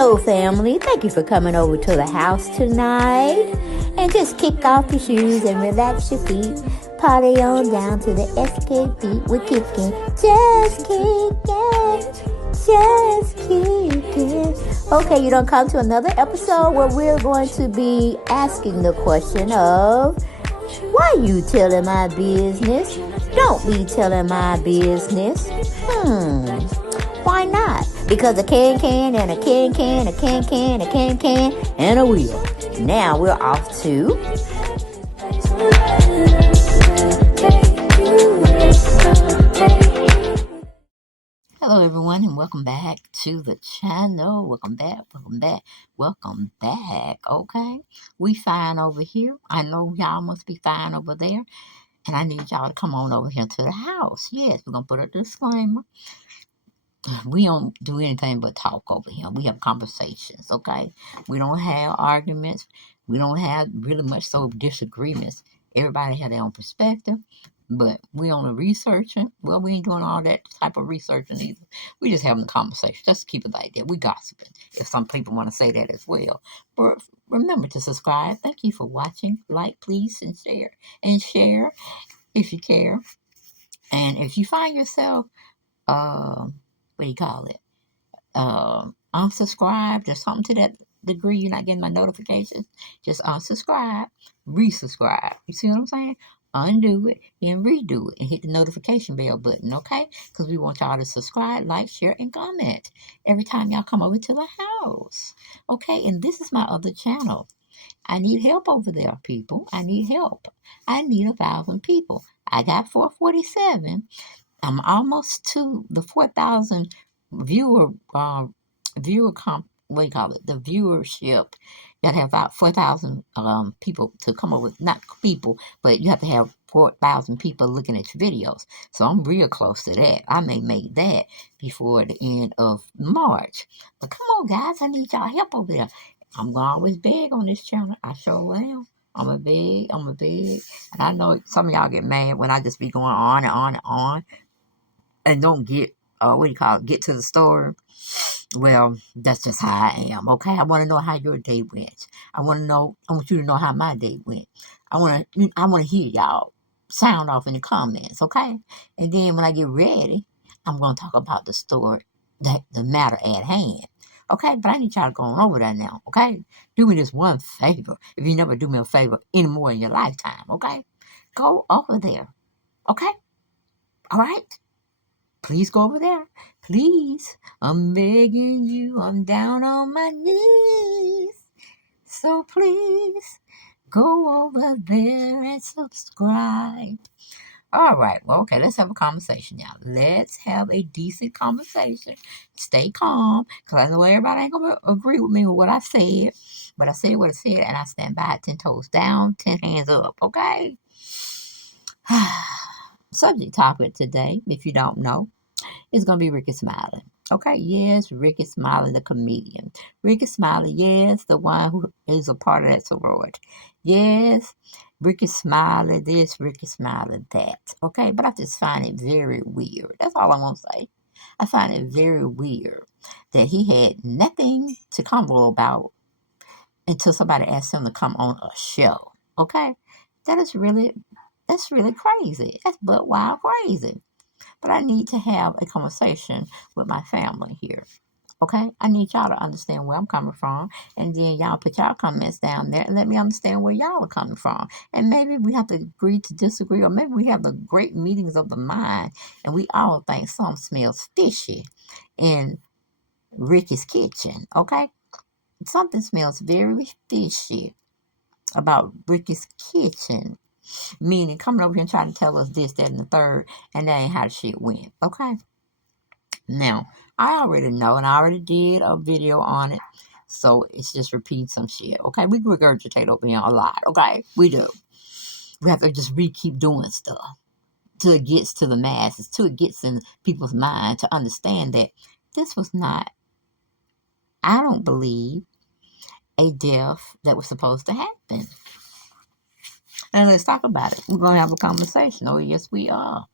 Hello, family. Thank you for coming over to the house tonight. And just kick off your shoes and relax your feet. Party on down to the SK beat. We're kicking. Just kicking. Just kicking. Okay, you don't come to another episode where we're going to be asking the question of, why you telling my business? Don't be telling my business. Why not? Because a can and a can, a can, and a wheel. Now we're off to... Hello everyone, and welcome back to the channel. Welcome back. Okay, we fine over here. I know y'all must be fine over there, and I need y'all to come on over here to the house. Yes, we're gonna put a disclaimer. We don't do anything but talk over here. We have conversations, okay? We don't have arguments. We don't have really much so disagreements. Everybody has their own perspective, but we only researching. Well, we ain't doing all that type of researching either. We just having a conversation. Just keep it like that. We gossiping, if some people want to say that as well. But remember to subscribe. Thank you for watching. Like, please, and share. And share if you care. And if you find yourself, what do you call it? Unsubscribed or something to that degree, you're not getting my notifications, just unsubscribe, resubscribe. You see what I'm saying? Undo it and redo it and hit the notification bell button, okay? Because we want y'all to subscribe, like, share, and comment every time y'all come over to the house, okay? And this is my other channel. I need help over there, people. I need help. I need 1,000 people. I got 447. I'm almost to the 4,000 viewership. The viewership. You have to have about 4,000 people to come over. Not people, but you have to have 4,000 people looking at your videos. So I'm real close to that. I may make that before the end of March. But come on, guys, I need y'all help over there. I'm gonna always beg on this channel. I sure am. I'm a beg. And I know some of y'all get mad when I just be going on and on and on, and don't get get to the store. Well, that's just how I am, okay? I want to know how your day went. I want you to know how my day went. I want to hear y'all sound off in the comments, okay? And then when I get ready, I'm going to talk about the story, the matter at hand, okay? But I need y'all to go on over there now, okay? Do me this one favor, if you never do me a favor anymore in your lifetime, okay? Go over there, okay? All right? Please go over there. Please. I'm begging you. I'm down on my knees. So please go over there and subscribe. All right. Well, okay. Let's have a conversation now. Let's have a decent conversation. Stay calm. Because I know everybody ain't going to agree with me with what I said. But I said what I said, and I stand by it. 10 toes down, 10 hands up. Okay? Subject topic today, if you don't know, it's going to be RickySmiley. Okay, yes, RickySmiley, the comedian. RickySmiley, yes, the one who is a part of that sorority. Yes, RickySmiley this, RickySmiley that. Okay, but I just find it very weird. That's all I'm going to say. I find it very weird that he had nothing to convo about until somebody asked him to come on a show. Okay, that's really crazy. That's butt wild crazy. But I need to have a conversation with my family here. Okay? I need y'all to understand where I'm coming from. And then y'all put y'all comments down there and let me understand where y'all are coming from. And maybe we have to agree to disagree, or maybe we have the great meetings of the mind and we all think something smells fishy in Ricky's kitchen. Okay? Something smells very fishy about Ricky's kitchen. Meaning coming over here and trying to tell us this, that, and the third, and that ain't how the shit went. Okay? Now, I already know, and I already did a video on it, so it's just repeating some shit. Okay? We regurgitate over here a lot. Okay? We do. We have to just keep doing stuff till it gets to the masses, till it gets in people's mind to understand that this was not, I don't believe, a death that was supposed to happen. And let's talk about it. We're going to have a conversation. Oh, yes, we are.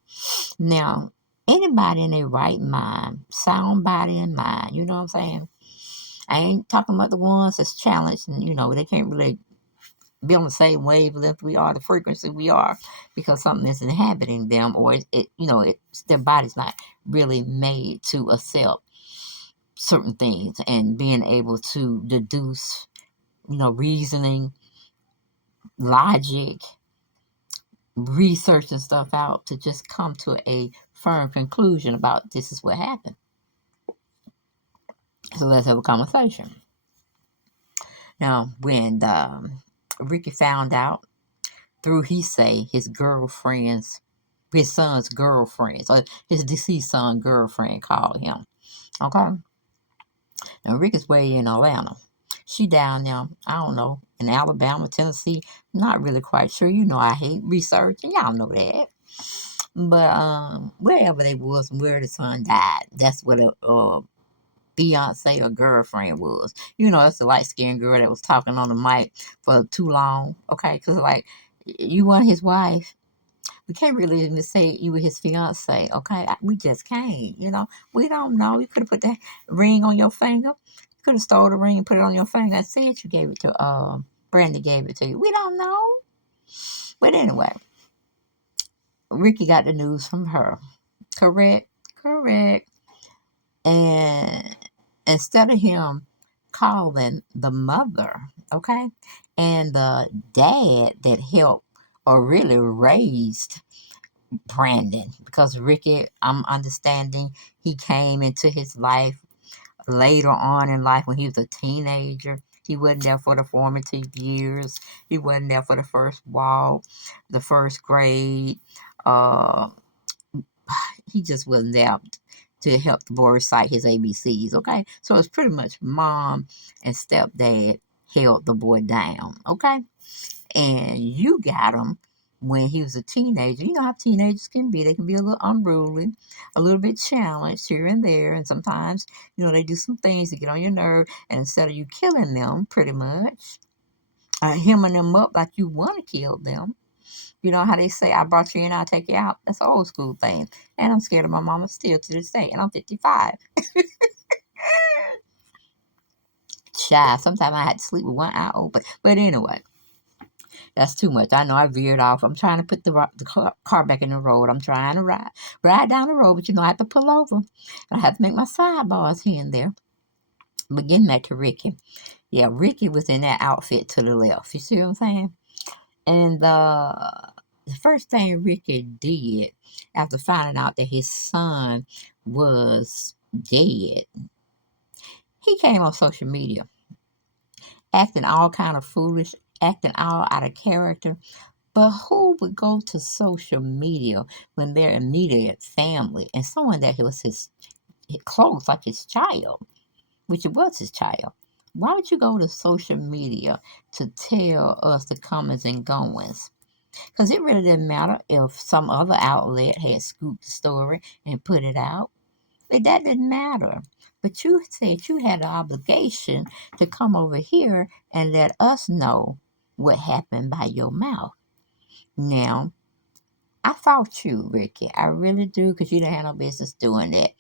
Now, anybody in their right mind, sound body and mind, you know what I'm saying, I ain't talking about the ones that's challenged and, they can't really be on the same wavelength we are, the frequency we are, because something is inhabiting them, or it's their body's not really made to accept certain things, and being able to deduce, reasoning, logic, researching stuff out to just come to a firm conclusion about this is what happened. So let's have a conversation. Now, when Ricky found out through, he say, his son's girlfriend, so his deceased son girlfriend called him. Okay? Now, Ricky's way in Atlanta. She down there, I don't know, in Alabama, Tennessee. Not really quite sure. I hate research, and y'all know that. But wherever they was and where the son died, that's what a fiance or girlfriend was. That's the light-skinned girl that was talking on the mic for too long. Okay? Because, you weren't his wife. We can't really even say you were his fiance, okay? We just can't, We don't know. You could have put that ring on your finger. You could have stole the ring and put it on your finger and said you gave it to, Brandy gave it to you. We don't know. But anyway, Ricky got the news from her. Correct? Correct. And instead of him calling the mother, okay, and the dad that helped or really raised Brandon, because Ricky, I'm understanding, he came into his life later on in life when he was a teenager. He wasn't there for the formative years. He wasn't there for the first walk, the first grade. Uh, he just wasn't there to help the boy recite his ABCs, okay? So it's pretty much mom and stepdad held the boy down, okay? And you got him when he was a teenager. You know how teenagers can be. They can be a little unruly, a little bit challenged here and there. And sometimes, they do some things to get on your nerve. And instead of you killing them, pretty much, hemming them up like you want to kill them. You know how they say, I brought you in, I'll take you out? That's an old school thing. And I'm scared of my mama still to this day. And I'm 55. Shy. Sometimes I had to sleep with one eye open. But anyway. That's too much. I know I veered off. I'm trying to put the car back in the road. I'm trying to ride down the road, but I have to pull over. I have to make my sidebars here and there. But getting back to Ricky. Yeah, Ricky was in that outfit to the left. You see what I'm saying? And the first thing Ricky did after finding out that his son was dead, he came on social media acting all kind of foolish, acting all out of character. But who would go to social media when their immediate family and someone that was his close, like his child, which it was his child? Why would you go to social media to tell us the comings and goings? Because it really didn't matter if some other outlet had scooped the story and put it out. That didn't matter. But you said you had an obligation to come over here and let us know what happened by your mouth. Now, I fault you, Ricky. I really do, because you didn't have no business doing that.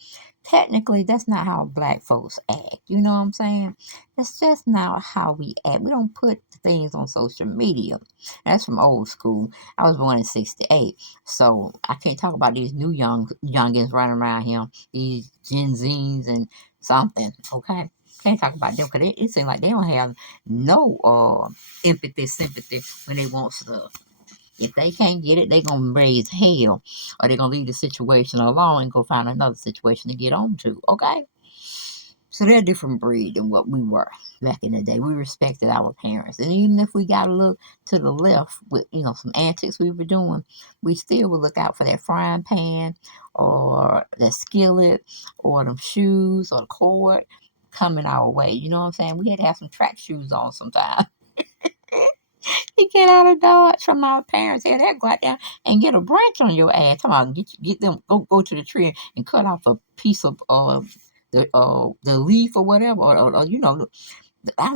Technically, that's not how black folks act. You know what I'm saying? That's just not how we act. We don't put things on social media. That's from old school. I was born in '68, so I can't talk about these new youngins running around here, these Gen Zs and something. Okay, can't talk about them because it seems like they don't have no empathy, sympathy when they want stuff. If they can't get it, they're going to raise hell, or they're going to leave the situation alone and go find another situation to get on to, okay? So they're a different breed than what we were back in the day. We respected our parents. And even if we got a little to the left with, some antics we were doing, we still would look out for that frying pan or that skillet or them shoes or the cord coming our way. You know what I'm saying? We had to have some track shoes on sometimes. You get out of Dodge from our parents. Hey, they'll go out there and get a branch on your ass. Come on, get them, go to the tree and cut off a piece of the leaf or whatever, or I don't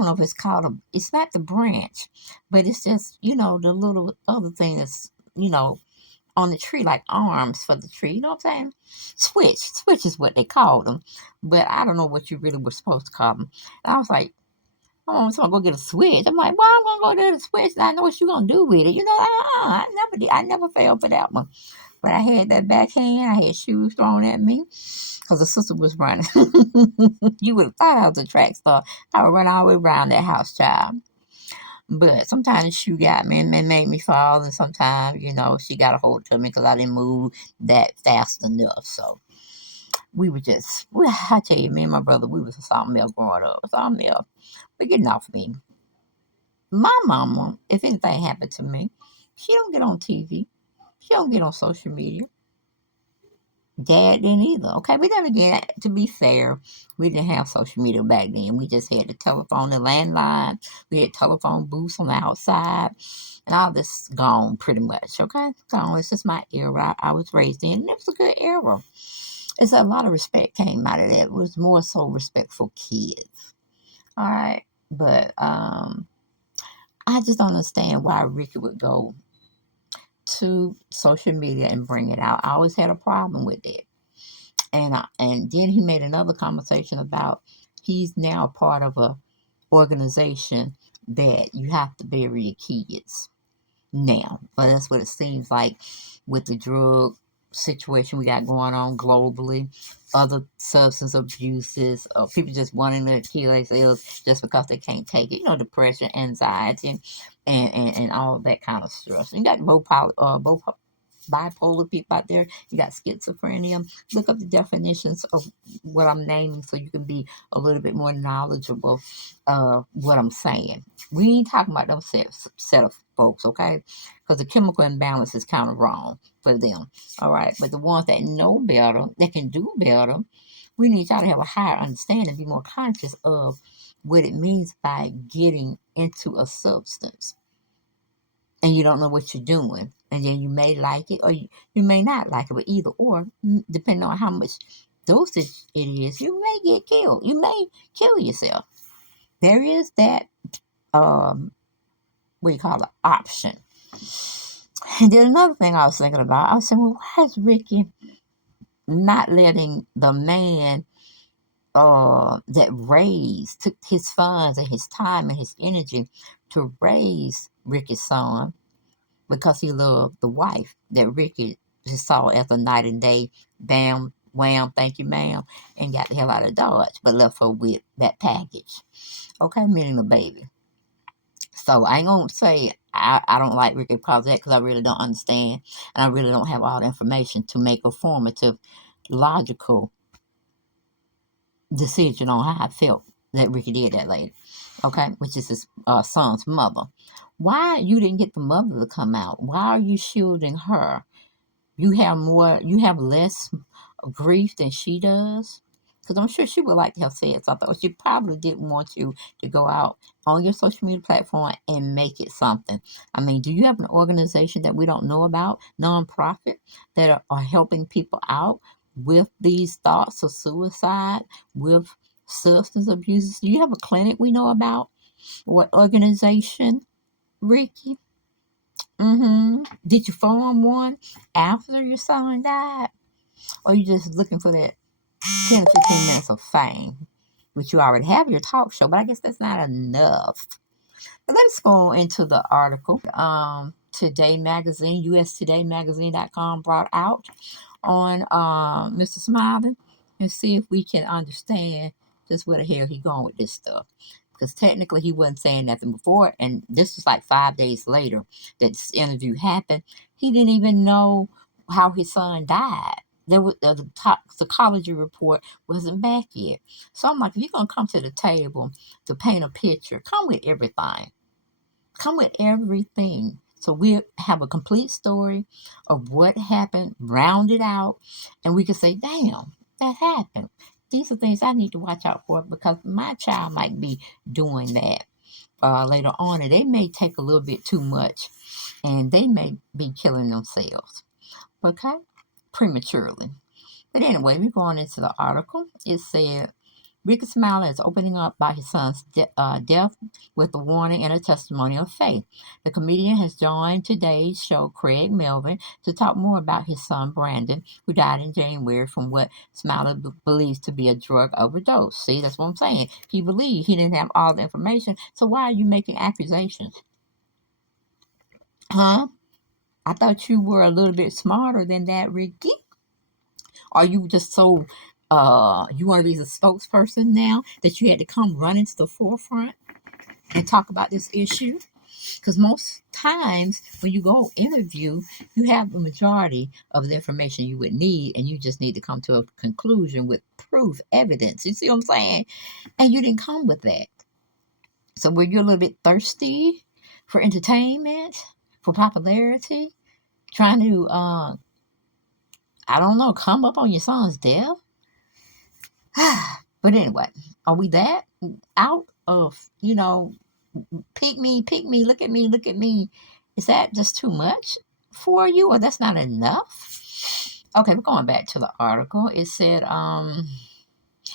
know if it's called it's not the branch, but it's just, the little other thing that's, on the tree, like arms for the tree. You know what I'm saying? Switch is what they called them, but I don't know what you really were supposed to call them. And I was like, oh, so I'm gonna go get a switch. I'm like, well, I'm gonna go get a switch. And I know what you're gonna do with it. You know, I never did. I never fell for that one. But I had that backhand. I had shoes thrown at me because the sister was running. You would have thought I was a track star. I would run all the way around that house, child. But sometimes the shoe got me and made me fall, and sometimes, she got a hold of me because I didn't move that fast enough. So we were just, I tell you, me and my brother, we was something else growing up. Something else. But getting off me. My mama, if anything happened to me, she don't get on TV. She don't get on social media. Dad didn't either. Okay, but then again, to be fair, we didn't have social media back then. We just had the telephone, the landline. We had telephone booths on the outside, and all this gone pretty much. Okay, gone. It's just my era I was raised in, and it was a good era. It's a lot of respect came out of that. It was more so respectful kids. All right, but I just don't understand why Ricky would go to social media and bring it out. I always had a problem with it. And then he made another conversation about he's now a part of a organization that you have to bury your kids now. But that's what it seems like with the drug situation we got going on globally, other substance abuses, people just wanting to kill themselves just because they can't take it. Depression, anxiety, and all that kind of stress. You got both bipolar people out there. You got schizophrenia. Look up the definitions of what I'm naming so you can be a little bit more knowledgeable of what I'm saying. We ain't talking about those set of folks, okay? Because the chemical imbalance is kind of wrong for them, all right? But the ones that know better, that can do better, we need y'all to have a higher understanding, be more conscious of what it means by getting into a substance and you don't know what you're doing. And then you may like it or you may not like it, but either or, depending on how much dosage it is, you may get killed. You may kill yourself. There is that, what do you call it, option. And then another thing I was thinking about, I was saying, well, why is Ricky not letting the man that took his funds and his time and his energy to raise Ricky's son, because he loved the wife that Ricky just saw as a night and day, bam, wham, thank you, ma'am, and got the hell out of Dodge, but left her with that package. Okay, meaning the baby. So I ain't gonna say I don't like Ricky because of that, because I really don't understand, and I really don't have all the information to make a formative, logical decision on how I felt that Ricky did that lady. Okay, which is his son's mother. Why you didn't get the mother to come out? Why are you shielding her? You have less grief than she does? Because I'm sure she would like to have said something, but she probably didn't want you to go out on your social media platform and make it something. I mean, do you have an organization that we don't know about, nonprofit, that are helping people out with these thoughts of suicide, with substance abuse? Do you have a clinic we know about? What organization, Ricky? Did you form one after your son died? Or you just looking for that 10 to 15 minutes of fame? Which you already have your talk show, but I guess that's not enough. But let's go into the article. Today Magazine, USTodayMagazine.com brought out on Mr. Smiley, and see if we can understand just where the hell he going with this stuff. Because technically he wasn't saying nothing before, and this was like 5 days later that this interview happened. He didn't even know how his son died. The toxicology report wasn't back yet. So I'm like, if you're going to come to the table to paint a picture, come with everything. Come with everything. So we have a complete story of what happened, rounded out, and we can say, damn, that happened. These are things I need to watch out for, because my child might be doing that later on, and they may take a little bit too much, and they may be killing themselves, okay, prematurely. But anyway, we're going into the article. It said, Ricky Smiley is opening up about his son's death with a warning and a testimony of faith. The comedian has joined today's show, Craig Melvin, to talk more about his son, Brandon, who died in January from what Smiley believes to be a drug overdose. See, that's what I'm saying. He believed he didn't have all the information, so why are you making accusations? Huh? I thought you were a little bit smarter than that, Ricky. Are you just so you want to be the spokesperson now that you had to come running to the forefront and talk about this issue? Because most times when you go interview, you have the majority of the information you would need, and you just need to come to a conclusion with proof, evidence. You see what I'm saying? And you didn't come with that. So were you a little bit thirsty for entertainment, for popularity, trying to I don't know, come up on your son's death? But anyway, are we that out of, pick me, look at me, look at me? Is that just too much for you, or that's not enough? Okay, we're going back to the article. It said,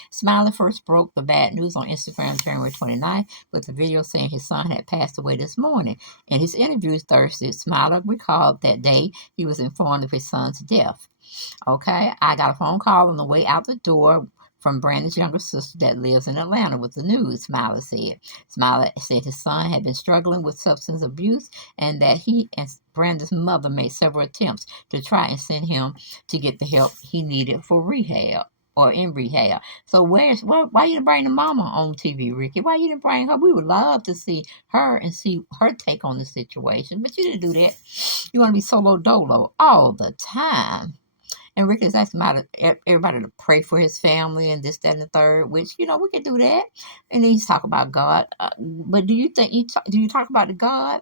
Smiley first broke the bad news on Instagram January 29th with a video saying his son had passed away this morning. In his interview Thursday, Smiley recalled that day he was informed of his son's death. Okay, I got a phone call on the way out the door from Brandon's younger sister that lives in Atlanta with the news, Smiley said. Smiley said his son had been struggling with substance abuse and that he and Brandon's mother made several attempts to try and send him to get the help he needed for rehab or in rehab. So why you didn't bring the mama on TV, Ricky? Why you didn't bring her? We would love to see her and see her take on the situation, but you didn't do that. You want to be solo dolo all the time. And Rick is asking everybody to pray for his family and this, that, and the third, which, we can do that. And then he's talking about God. But do you think do you talk about the God,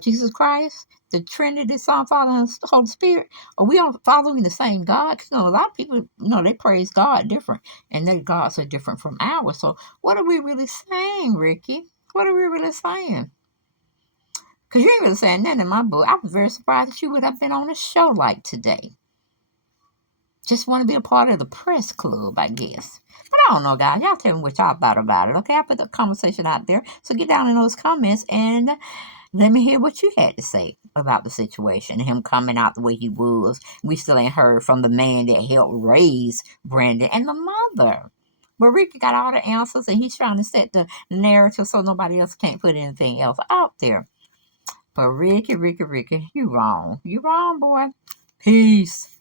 Jesus Christ, the Trinity, Son, Father, and Holy Spirit? Are we all following the same God? Because, a lot of people, they praise God different. And their gods are different from ours. So what are we really saying, Ricky? What are we really saying? Because you ain't really saying nothing in my book. I was very surprised that you would have been on a show like today. Just want to be a part of the press club, I guess. But I don't know, guys. Y'all tell me what y'all thought about it, okay? I put the conversation out there. So get down in those comments and let me hear what you had to say about the situation. Him coming out the way he was. We still ain't heard from the man that helped raise Brandon and the mother. But Ricky got all the answers, and he's trying to set the narrative so nobody else can't put anything else out there. But Ricky, you wrong. You wrong, boy. Peace.